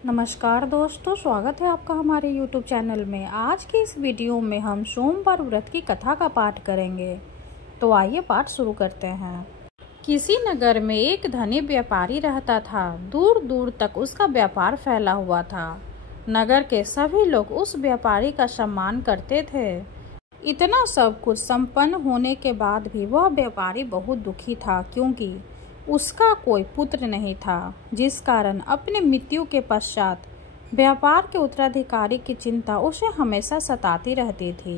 नमस्कार दोस्तों, स्वागत है आपका हमारे YouTube चैनल में। आज की इस वीडियो में हम सोमवार व्रत की कथा का पाठ करेंगे। तो आइए पाठ शुरू करते हैं। किसी नगर में एक धनी व्यापारी रहता था। दूर दूर तक उसका व्यापार फैला हुआ था। नगर के सभी लोग उस व्यापारी का सम्मान करते थे। इतना सब कुछ संपन्न होने के बाद भी वह व्यापारी बहुत दुखी था, क्योंकि उसका कोई पुत्र नहीं था, जिस कारण अपने मृत्यु के पश्चात व्यापार के उत्तराधिकारी की चिंता उसे हमेशा सताती रहती थी।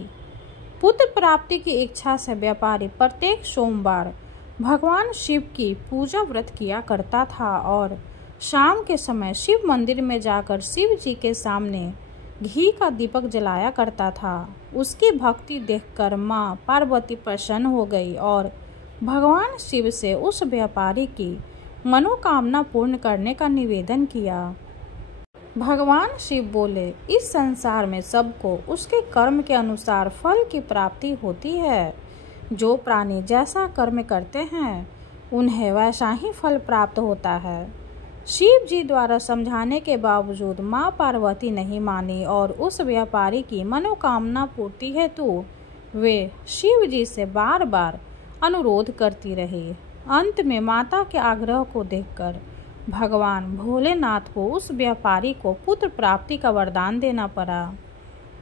पुत्र प्राप्ति की इच्छा से व्यापारी प्रत्येक सोमवार भगवान शिव की पूजा व्रत किया करता था और शाम के समय शिव मंदिर में जाकर शिव जी के सामने घी का दीपक जलाया करता था। उसकी भक्ति देखकर माँ पार्वती प्रसन्न हो गई और भगवान शिव से उस व्यापारी की मनोकामना पूर्ण करने का निवेदन किया। भगवान शिव बोले, इस संसार में सबको उसके कर्म के अनुसार फल की प्राप्ति होती है। जो प्राणी जैसा कर्म करते हैं उन्हें वैसा ही फल प्राप्त होता है। शिव जी द्वारा समझाने के बावजूद माँ पार्वती नहीं मानी और उस व्यापारी की मनोकामना पूर्ति हेतु वे शिव जी से बार बार अनुरोध करती रही। अंत में माता के आग्रह को देखकर भगवान भोलेनाथ को उस व्यापारी को पुत्र प्राप्ति का वरदान देना पड़ा।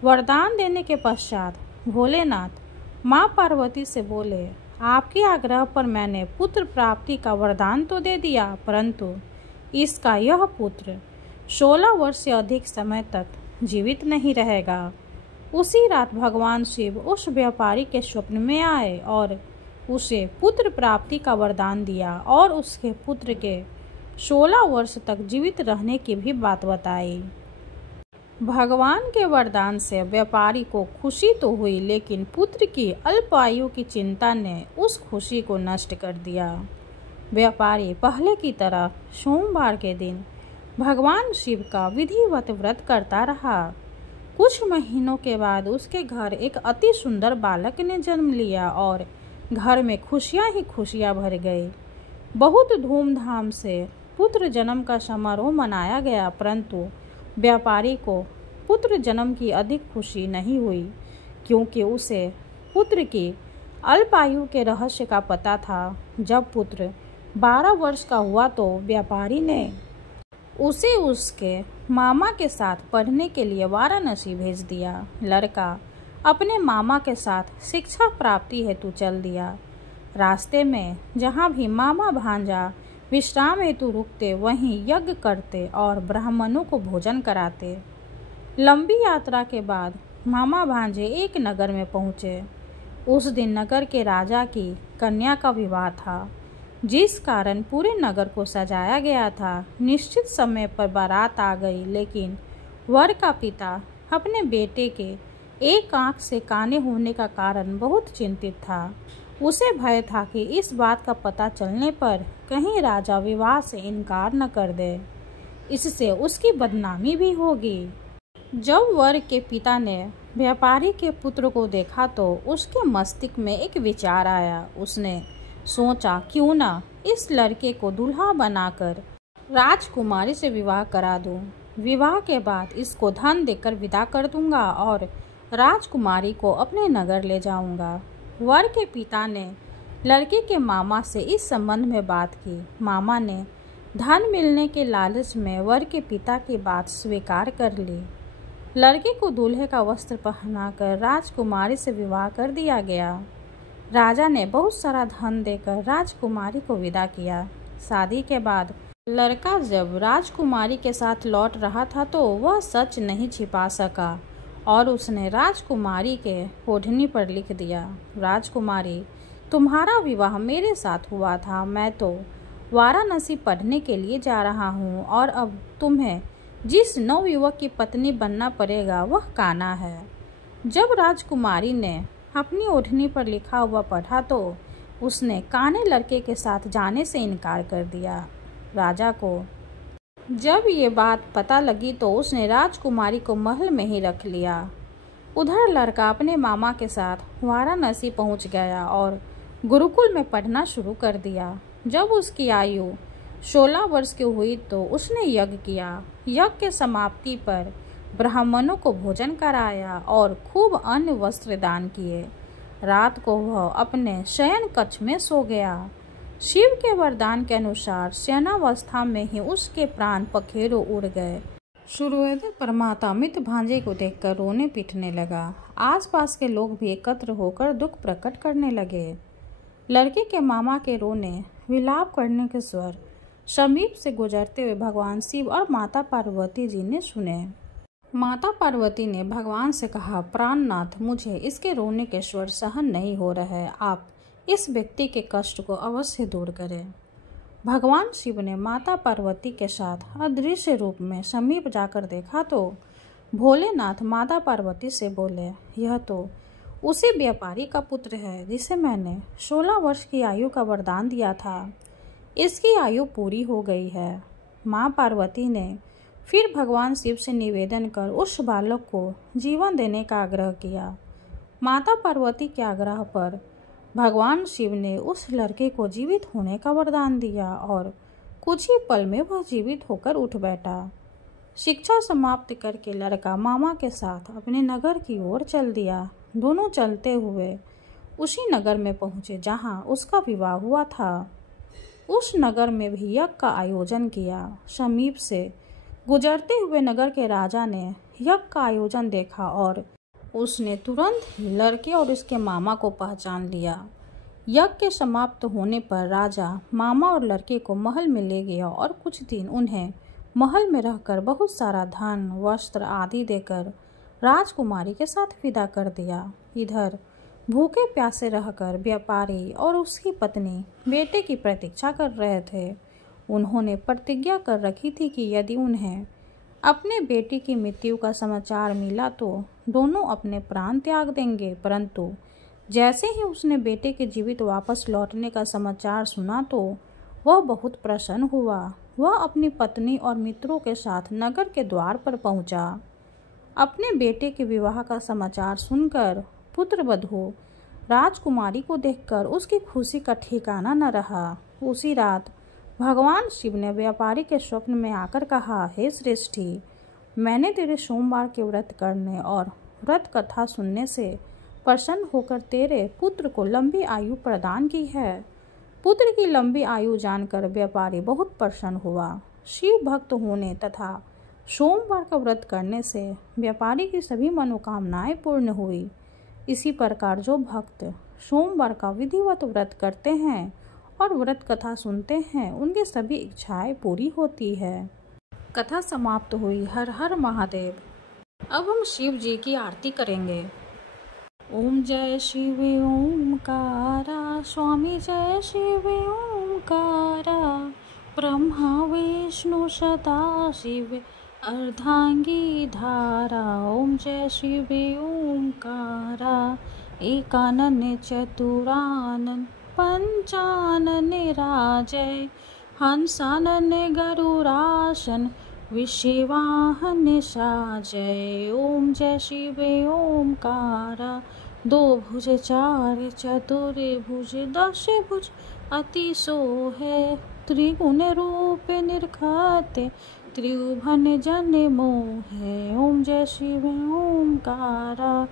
वरदान देने के पश्चात भोलेनाथ माँ पार्वती से बोले, आपके आग्रह पर मैंने पुत्र प्राप्ति का वरदान तो दे दिया, परंतु इसका यह पुत्र 16 वर्ष से अधिक समय तक जीवित नहीं रहेगा। उसी रात भगवान शिव उस व्यापारी के स्वप्न में आए और उसे पुत्र प्राप्ति का वरदान दिया और उसके पुत्र के 16 वर्ष तक जीवित रहने की भी बात बताई। भगवान के वरदान से व्यापारी को खुशी तो हुई, लेकिन पुत्र की अल्प आयु की चिंता ने उस खुशी को नष्ट कर दिया। व्यापारी पहले की तरह सोमवार के दिन भगवान शिव का विधिवत व्रत करता रहा। कुछ महीनों के बाद उसके घर एक अति सुंदर बालक ने जन्म लिया और घर में खुशियां ही खुशियां भर गई। बहुत धूमधाम से पुत्र जन्म का समारोह मनाया गया, परंतु व्यापारी को पुत्र जन्म की अधिक खुशी नहीं हुई, क्योंकि उसे पुत्र की अल्पायु के रहस्य का पता था। जब पुत्र 12 वर्ष का हुआ तो व्यापारी ने उसे उसके मामा के साथ पढ़ने के लिए वाराणसी भेज दिया। लड़का अपने मामा के साथ शिक्षा प्राप्ति हेतु चल दिया। रास्ते में जहाँ भी मामा भांजा विश्राम हेतु रुकते, वहीं यज्ञ करते और ब्राह्मणों को भोजन कराते। लंबी यात्रा के बाद मामा भांजे एक नगर में पहुँचे। उस दिन नगर के राजा की कन्या का विवाह था, जिस कारण पूरे नगर को सजाया गया था। निश्चित समय पर बारात आ गई, लेकिन वर का पिता अपने बेटे के एक आंख से काने होने का कारण बहुत चिंतित था। उसे भय था कि इस बात का पता चलने पर कहीं राजा विवाह से इनकार न कर दे, इससे उसकी बदनामी भी होगी। जब वर के पिता ने व्यापारी के पुत्र को देखा तो उसके मस्तिष्क में एक विचार आया। उसने सोचा, क्यों ना इस लड़के को दूल्हा बनाकर राजकुमारी से विवाह करा दूं। विवाह के बाद इसको धन देकर विदा कर दूंगा और राजकुमारी को अपने नगर ले जाऊंगा। वर के पिता ने लड़के के मामा से इस संबंध में बात की। मामा ने धन मिलने के लालच में वर के पिता की बात स्वीकार कर ली। लड़के को दूल्हे का वस्त्र पहनाकर राजकुमारी से विवाह कर दिया गया। राजा ने बहुत सारा धन देकर राजकुमारी को विदा किया। शादी के बाद लड़का जब राजकुमारी के साथ लौट रहा था तो वह सच नहीं छिपा सका और उसने राजकुमारी के ओढ़नी पर लिख दिया, राजकुमारी, तुम्हारा विवाह मेरे साथ हुआ था। मैं तो वाराणसी पढ़ने के लिए जा रहा हूँ और अब तुम्हें जिस नवयुवक की पत्नी बनना पड़ेगा वह कान्हा है। जब राजकुमारी ने अपनी ओढ़नी पर लिखा हुआ पढ़ा तो उसने काने लड़के के साथ जाने से इनकार कर दिया। राजा को जब ये बात पता लगी तो उसने राजकुमारी को महल में ही रख लिया। उधर लड़का अपने मामा के साथ वाराणसी पहुंच गया और गुरुकुल में पढ़ना शुरू कर दिया। जब उसकी आयु 16 वर्ष की हुई तो उसने यज्ञ किया। यज्ञ के समाप्ति पर ब्राह्मणों को भोजन कराया और खूब अन्न वस्त्र दान किए। रात को वह अपने शयन कक्ष में सो गया। शिव के वरदान के अनुसार शयनावस्था में ही उसके प्राण पखेरु उड़ गए। सूर्योदय पर माता मृत भांजे को देखकर रोने पीटने लगा। आसपास के लोग भी एकत्र होकर दुख प्रकट करने लगे। लड़के के मामा के रोने विलाप करने के स्वर समीप से गुजरते हुए भगवान शिव और माता पार्वती जी ने सुने। माता पार्वती ने भगवान से कहा, प्राणनाथ, मुझे इसके रोने के स्वर सहन नहीं हो रहा है। आप इस व्यक्ति के कष्ट को अवश्य दूर करें। भगवान शिव ने माता पार्वती के साथ अदृश्य रूप में समीप जाकर देखा तो भोलेनाथ माता पार्वती से बोले, यह तो उसी व्यापारी का पुत्र है जिसे मैंने 16 वर्ष की आयु का वरदान दिया था। इसकी आयु पूरी हो गई है। माँ पार्वती ने फिर भगवान शिव से निवेदन कर उस बालक को जीवन देने का आग्रह किया। माता पार्वती के आग्रह पर भगवान शिव ने उस लड़के को जीवित होने का वरदान दिया और कुछ ही पल में वह जीवित होकर उठ बैठा। शिक्षा समाप्त करके लड़का मामा के साथ अपने नगर की ओर चल दिया। दोनों चलते हुए उसी नगर में पहुंचे जहां उसका विवाह हुआ था। उस नगर में भी यज्ञ का आयोजन किया। समीप से गुजरते हुए नगर के राजा ने यज्ञ का आयोजन देखा और उसने तुरंत ही लड़के और उसके मामा को पहचान लिया। यज्ञ के समाप्त होने पर राजा मामा और लड़के को महल में ले गया और कुछ दिन उन्हें महल में रहकर बहुत सारा धन वस्त्र आदि देकर राजकुमारी के साथ विदा कर दिया। इधर भूखे प्यासे रहकर व्यापारी और उसकी पत्नी बेटे की प्रतीक्षा कर रहे थे। उन्होंने प्रतिज्ञा कर रखी थी कि यदि उन्हें अपने बेटे की मृत्यु का समाचार मिला तो दोनों अपने प्राण त्याग देंगे, परंतु जैसे ही उसने बेटे के जीवित वापस लौटने का समाचार सुना तो वह बहुत प्रसन्न हुआ। वह अपनी पत्नी और मित्रों के साथ नगर के द्वार पर पहुंचा। अपने बेटे के विवाह का समाचार सुनकर पुत्रवधू राजकुमारी को देखकर उसकी खुशी का ठिकाना न रहा। उसी रात भगवान शिव ने व्यापारी के स्वप्न में आकर कहा, हे श्रेष्ठी, मैंने तेरे सोमवार के व्रत करने और व्रत कथा सुनने से प्रसन्न होकर तेरे पुत्र को लंबी आयु प्रदान की है। पुत्र की लंबी आयु जानकर व्यापारी बहुत प्रसन्न हुआ। शिव भक्त होने तथा सोमवार का व्रत करने से व्यापारी की सभी मनोकामनाएं पूर्ण हुई। इसी प्रकार जो भक्त सोमवार का विधिवत व्रत करते हैं और व्रत कथा सुनते हैं उनकी सभी इच्छाएं पूरी होती है। कथा समाप्त हुई। हर हर महादेव। अब हम शिव जी की आरती करेंगे। ओम जय शिव ओमकारा, स्वामी जय शिव ओमकारा, ब्रह्मा विष्णु सदा शिव अर्धांगी धारा। ओम जय शिव ओमकारा, एकानन चतुरानन पंचानन राजय, हंसानन गरुरासन विषवाहन साजय। ओम जय शिव ओमकारा, दो भुज चार चतुर्भुज दश भुज अति सोहे, त्रिगुण रूप निरखते त्रिभुवन जन मोहे। ओम जय शिव ओमकारा,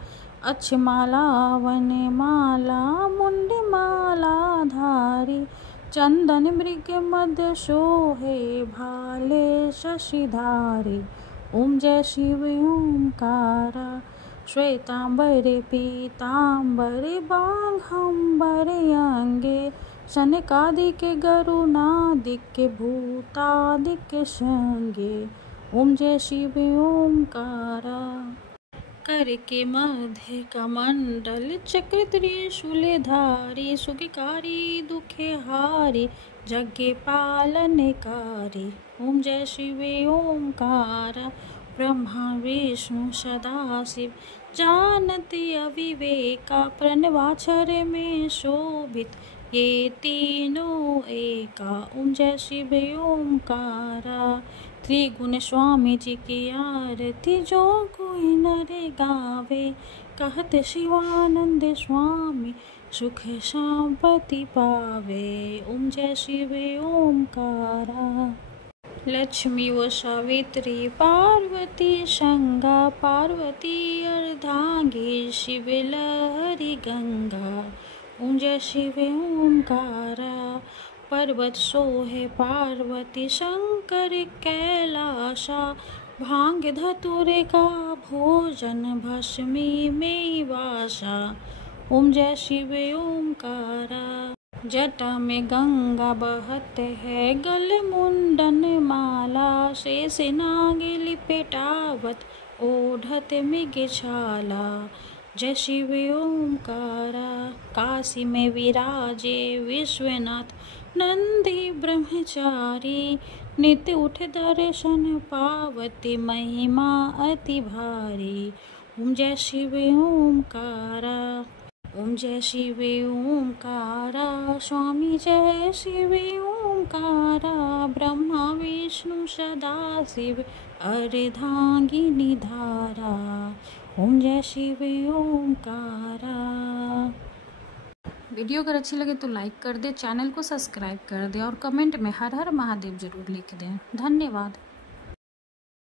अक्षमाला वनमाला मुंड माला धारी, चंदन मृग मद सोहे भाले शशिधारी। ओम जय शिव ओमकारा, श्वेतांबर पीतांबर बाघंबर अंगे, सनकादिक गरुनादिक भूतादिक संगे। ओम जय शिव ओमकारा, कर के मध्य कमंडल चक्र त्रिशूलधारी, सुखकारी दुखे हारी जग पालनकारी। ओम जय शिव ओमकारा, ब्रह्मा विष्णु सदा शिव जानते अविवेका, प्रणवाक्षर में शोभित ये तीनों एका। ओम जय शिव ओमकारा, त्रिगुण स्वामी जी की आरती जो कोई नर गावे, कहत शिवानंद स्वामी सुख शांति पावे। ओम जय शिव ओमकारा। लक्ष्मी व सावित्री पार्वती संगा, पार्वती अर्धांगी शिव लहरी गंगा। ओम जय शिव ओमकारा। पर्वत सोहे पार्वती शंकर कैलाशा, भांग धतुरे का भोजन भस्मी में वासा। ओम जय शिव ओमकारा। जटा में गंगा बहत है, गल मुंडन माला, शेष नाग लिपेटावत ओढ़त मृग छाला। जय शिव ओमकारा। काशी में विराजे विश्वनाथ नंदी ब्रह्मचारी, नित्य उठ दर्शन पावती महिमा अति भारी। ओम जय शिव ओमकारा। ओम जय शिव ओमकारा। स्वामी जय शिव ओमकारा। ब्रह्मा विष्णु सदा शिव अर्धांगिनी धारा। ओम जय शिव ओमकारा। वीडियो अगर अच्छी लगे तो लाइक कर दे, चैनल को सब्सक्राइब कर दे और कमेंट में हर हर महादेव जरूर लिख दें। धन्यवाद।